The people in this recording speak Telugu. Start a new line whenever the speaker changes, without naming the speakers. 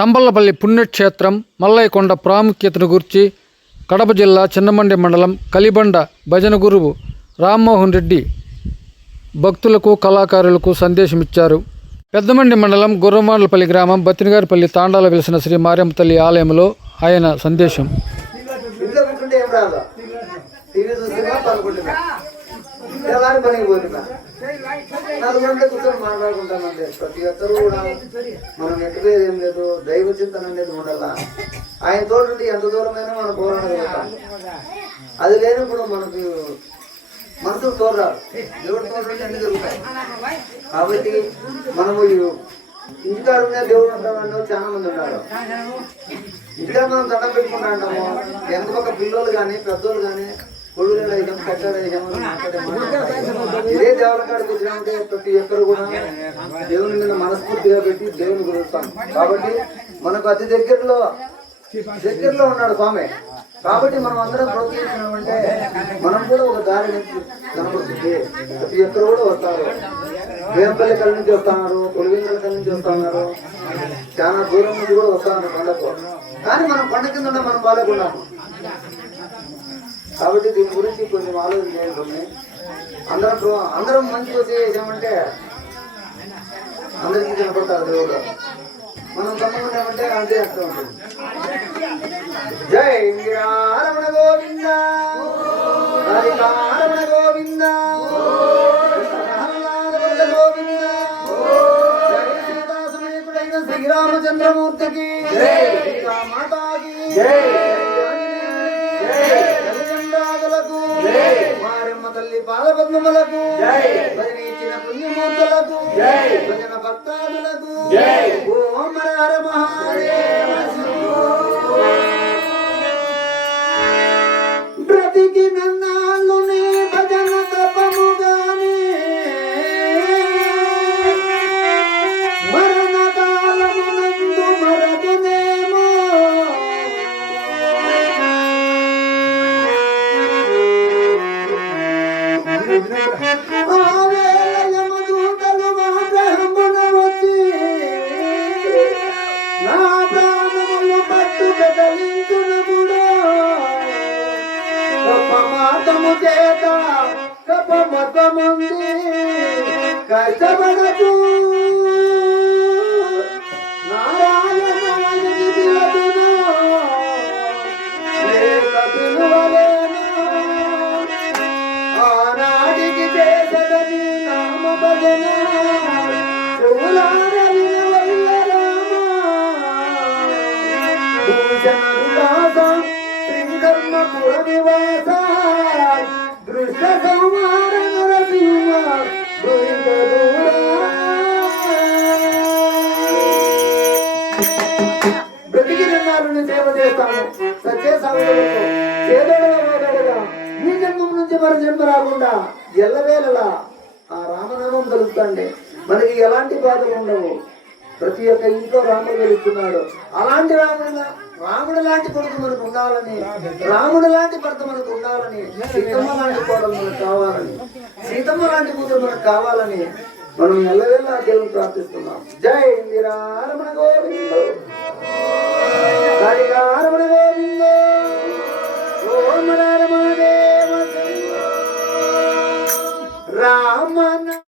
తంబలపల్లి పుణ్యక్షేత్రం మల్లయ్యకొండ ప్రాముఖ్యతను గురించి కడప జిల్లా చిన్నమండి మండలం కలిబండ భజన గురువు రామ్మోహన్ రెడ్డి భక్తులకు కళాకారులకు సందేశం ఇచ్చారు పెద్దమండి మండలం గుర్రమాండ్లపల్లి గ్రామం బతినగారిపల్లి తాండాల వెలిసిన శ్రీ మారియమ్మ తల్లి ఆలయంలో ఆయన సందేశం.
ఇంట్లో మనకి పోయినా రాదు టీవీ కూర్చొని మాట్లాడుకుంటానండి ప్రతి ఒక్కరు కూడా మనం ఎట్టుపోయేది ఏం లేదు దైవ చింతన అనేది ఉండాలా ఆయన తోడుండి ఎంత దూరమైనా మన పోరాటం అది లేనప్పుడు మనకు మనసు తోడరాదు దేవుడు తోడుంటే అన్ని జరుగుతాయి. కాబట్టి మనము ఈ ఇంటికాడునే దేవుడు ఉంటామని చాలా మంది ఉన్నారు. ఇంకా మనం దండం పెట్టుకుంటా అంటాము. ఎంత ఒక పిల్లలు కానీ పెద్దోళ్ళు కానీ కొడుకు ఇదే దేవుని కాడికి వచ్చినామంటే ప్రతి ఒక్కరు కూడా దేవుని మీద మనస్ఫూర్తిగా పెట్టి దేవుని కుదురుతాం కాబట్టి మనకు అతి దగ్గరలో దగ్గరలో ఉన్నాడు స్వామి. కాబట్టి మనం అందరం ప్రోత్సహించినామంటే మనం కూడా ఒక దారి కనబడుతుంది ప్రతి ఒక్కరు కూడా వస్తారు. వేంపల్లి కళ్ళ నుంచి వస్తున్నారు కొలివిందల కళ్ళ నుంచి వస్తున్నారు. చాలా దూరం నుంచి కూడా వస్తున్నారు పండగ కానీ మనం పండగ కింద మనం బాగాలేకున్నాము కాబట్టి దీని గురించి కొంచెం ఆలోచన చేయాలి అందరం అందరం మంచి వచ్చి చేసామంటే అందరికీ కనపడతారు దేవుడు. మనం గమ్ముకున్నామంటే అంతే అర్థం ఉంటుంది జై రమణ గోవింద. రమణ గోవింద. శ్రీరామచంద్రమూర్తికి. జై. మాతాకి జై. తల్లి పాదపద్మములకు భజన ఇచ్చిన పుణ్యమూర్తులకు భజన భక్తాదులకు కపమాతము చేత కపమతముంది కష్టపడకు నారాయణానికి నాలుని సేవ చేస్తాము సత్య సమయంలో చేదోడగా ఈ జన్మం నుంచి మన జన్మ రాకుండా ఎల్లవేళలా ఆ రామనామం కలుగుతాండి మనకి ఎలాంటి బాధలు ఉండవు. ప్రతి ఒక్క ఇంట్లో రాముడు వెలుగుతున్నాడు. అలాంటి రాముడు రాముడు లాంటి కొడుకు మనకు ఉండాలని రాముడు లాంటి భర్త మనకు ఉండాలని సీతమ్మ లాంటి కోడలు మనకు కావాలని సీతమ్మ లాంటి కూతురు మనకు కావాలని మనం ఎల్లవేళ దేవుని ప్రార్థిస్తున్నాం. జై ఇందిరా రమణ గోవిందో. రమణ గోవిందో.